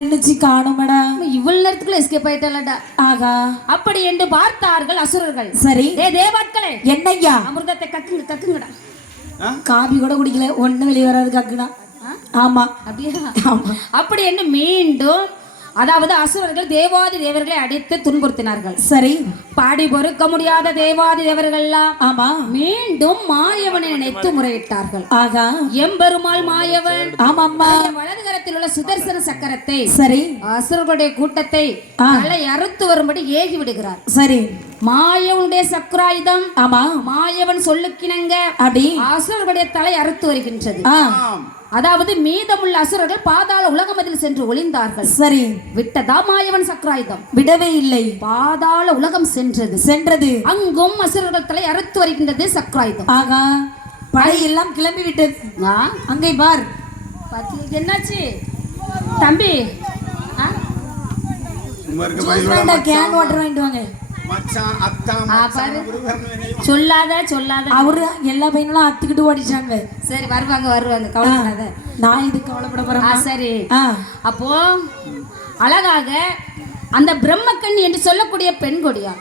நினைச்சு காணுமடா. இவ்வளவு நேரத்துக்குள்ள எஸ்கேப் ஆயிட்டலடா ஆகா. அப்படி என்று பார்த்தார்கள் அசுரர்கள். சரி. ஏ தேவாட்களே என்னய்யா? அமிர்தத்தை கக்குங்க கக்குங்கடா. காபி கூட குடிக்கல. ஒண்ணு வெளியே வராது காக்குனா ஆமா. அப்படியா? ஆமா. அப்படி என்று மீண்டும் அதாவது அசுரர்கள் தேவாதி தேவர்களை அடித்து துன்புறுத்தினார்கள். சரி. பாடி பொறுக்க முடியாத தேவாதி தேவர்கள்லாம் ஆமா. மீண்டும் மாயவனை நினைத்து முறையிட்டார்கள். ஆகா. எம்பெருமாள் மாயவன் ஆமாம்மா. வலது கரத்தில் உள்ள சுதர்சன சக்கரத்தை சரி. அசுரர்களுடைய கூட்டத்தை. தலை அறுத்து வரும்படி ஏகி விடுகிறார். சரி. மாயவனுடைய சக்கராயுதம் ஆமா. மாயவன் சொல்லுக்கிணங்க அப்படி. அசுரர்களுடைய தலை அறுத்து வருகின்றது. ஆ. அதாவது மீதமுள்ள அசுரர்கள் பாதாள உலகமதில் சென்று ஒளிந்தார்கள். சரி. விட்டதா மாயவன் சக்கராயுதம்? விடவே இல்லை. பாதாள உலகம் சென்றது. சென்றது. அங்கும் அசுரர்கள் தலை அறுத்து வருகின்றது சக்கராயுதம். ஆகா. படை எல்லாம் கிளம்பி விட்டது ஆ, அங்கே பார். பாத்தி- என்னாச்சு? தம்பி. கேன் வாட்டர் வாங்கிட்டு வாங்க. சொல்லாத சொல்லாத. அவரு எல்லா பையனும் அத்துக்கிட்டு ஓடிட்டாங்க சரி வருவாங்க வருவாங்க. கவலைப்படாத. நான் இது கவலைப்பட ஆ போறேன் சரி அப்போ அழகாக அந்த பிரம்மக்கண்ணி என்று சொல்லக்கூடிய பெண் கொடியா?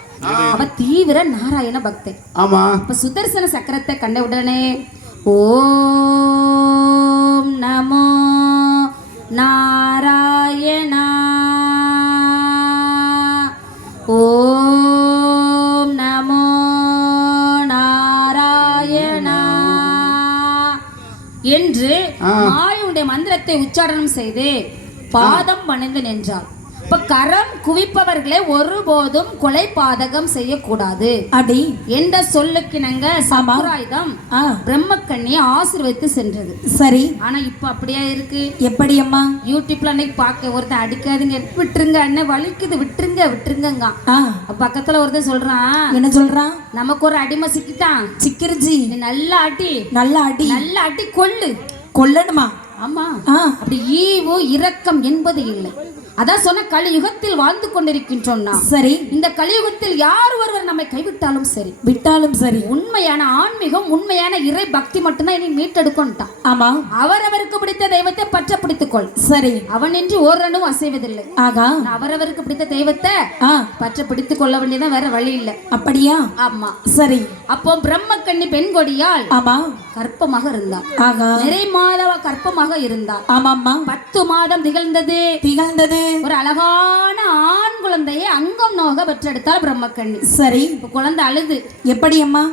அவ தீவிர நாராயண பக்தை ஆமா. அப்ப சுதர்சன சக்கரத்தை கண்ட உடனே ஓம் நமோ என்று மாயுடைய மந்திரத்தை உச்சாரணம் செய்து பாதம் பணிந்து நின்றாள் இப்ப கரம் குவிப்பவர்களை ஒருபோதும் கொலை பாதகம் செய்யக்கூடாது. அப்படி என்ற சொல்லுக்கிணங்க சமாயுதம் ஆ. பிரம்மக்கண்ணியை ஆசீர்வதித்து சென்றது. சரி. ஆனா இப்ப அப்படியா இருக்கு? எப்படி அம்மா? யூடியூப்ல அன்னைக்கு பார்க்க ஒருத்தன் அடிக்காதீங்க. விட்டுருங்க அண்ணன் வலிக்குது? விட்டுருங்க விட்டுருங்கங்க. ஆ. பக்கத்துல ஒருத்தன் சொல்றான் என்ன சொல்றான்? நமக்கு ஒரு அடிமை சிக்கிட்டான் சிக்கிருச்சி. நல்லா அடி. நல்ல அடி. நல்லா அடி கொள்ளு. கொல்லணுமா? ஆமா. ஆ. அப்படி ஈவு இரக்கம் என்பது இல்லை. அதான் சொன்ன கலியுகத்தில் வாழ்ந்து கொண்டிருக்கின்றோம் நாம். சரி. இந்த கலியுகத்தில் யார் ஒருவர் நம்மை கைவிட்டாலும் சரி. விட்டாலும் சரி. உண்மையான ஆன்மீகம் உண்மையான இறை பக்தி மட்டும்தான் இனி மீட்டெடுக்கொண்டான் ஆமா. அவரவருக்கு பிடித்த தெய்வத்தை பற்ற பிடித்துக்கொள். சரி. அவனின்றி ஓரணும் அசைவதில்லை. ஆகா. அவரவருக்கு பிடித்த தெய்வத்தை பற்ற பிடித்துக் கொள்ள வேண்டியதான் வேற வழி இல்லை. அப்படியா? ஆமா. சரி. அப்போ பிரம்மக்கண்ணி பெண் கொடியால் ஆமா. கற்பமாக இருந்தார் ஆகா. நிறை மாதவ கற்பமாக இருந்தார். ஆமாம்மா. பத்து மாதம் திகழ்ந்தது. திகழ்ந்தது. ஒரு அழகான ஆண் குழந்தையை அங்கம் நோக பெற்றெடுத்தாள் பிரம்மக்கண்ணி. சரி. இப்ப குழந்தை அழுது. எப்படி அம்மா.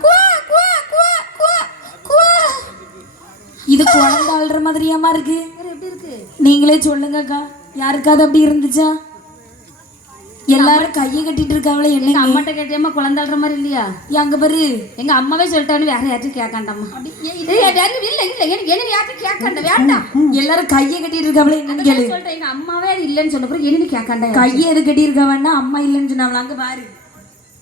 இது குழந்தை அழுற மாதிரியாமா இருக்கு. வேற எப்படி இருக்கு? நீங்களே சொல்லுங்கக்கா. யாருக்காவது அப்படி இருந்துச்சா? எல்லாரும் கையை கட்டிட்டு இருக்காங்களே என்னங்க? அம்மாட்ட கேட்டியம்மா குழந்தை அழுற மாதிரி இல்லையா? அங்க பாரு. எங்க அம்மாவே சொல்லிட்டான்னு வேற யார்ட்டும் வேற இல்ல இல்ல எனக்கு எனக்கு யார்ட்டும் கேட்காண்ட? வேண்டாம். எல்லாரும் கையை கட்டிட்டு இருக்காங்களே என்னன்னு கேளு. சொல்லிட்டேன் எங்க அம்மாவே இல்லைன்னு சொன்ன பிறகு என்ன கேட்காண்டா கையை எது கட்டி இருக்கவன்னா அம்மா இல்லைன்னு சொன்னாங்களா அங்க பாரு.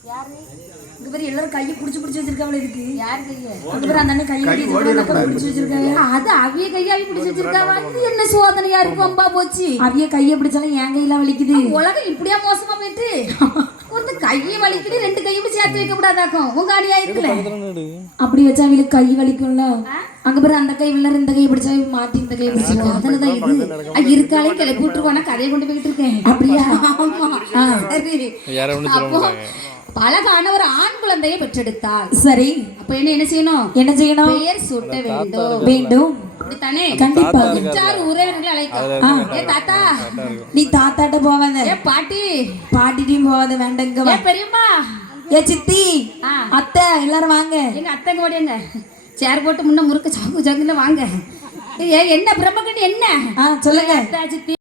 பாரு எல்லாரும் கையை புடிச்சு புடிச்சு வச்சிருக்காங்களே இதுக்கு. யார் கைய? அங்க பாரு அந்த அண்ணன் கையை வச்சிருக்காங்க புடிச்சு வச்சிருக்காங்க. அது அவிய கையாவி பிடிச்சு வச்சிருக்காவா இது என்ன சோதனையா இருக்கு அம்பா போச்சு. அவிய கையை பிடிச்சாலும் என் கையெல்லாம் வலிக்குது. உலகம் இப்படியா மோசமா போயிட்டு? கையை வலிக்குது ரெண்டு கையும் சேர்த்து வைக்க கூடாதாக்கும். உங்க அடியா இருக்குல்ல. அப்படி வச்சா அவங்களுக்கு கை வலிக்கும்ல. அங்க பாரு அந்த கை உள்ள இந்த கையை பிடிச்சா மாத்தி இந்த கையை பிடிச்சிருக்காங்க அதனதான் இது. அ, இருக்காலே கிளப்பி விட்டுருவானா? கதையை கொண்டு போயிட்டு இருக்கேன் அப்படியா? ஆமா. சரி. அப்போ அழகான ஒரு ஆண் குழந்தையை பெற்றெடுத்தாள் சரி. அப்ப என்ன என்ன செய்யணும்? என்ன செய்யணும்? பெயர் சூட்ட வேண்டும். வேண்டும். அப்படித்தானே? கண்டிப்பா. உற்றார் உறவினர்களை அழைக்கலாம் ஏ தாத்தா. நீ தாத்தாட்ட போவாத. ஏ பாட்டி. பாட்டிட்டையும் போவாத வேண்டங்க ஏ பெரியம்மா. ஏ சித்தி. அத்தை எல்லாரும் வாங்க. எங்க அத்தைங்க ஓடியாங்க சேர் போட்டு முன்ன முறுக்கு சாக்கு சாக்குல வாங்க. ஏ என்ன பிரம்மக்கண்டி என்ன? சொல்லுங்க. சித்தி.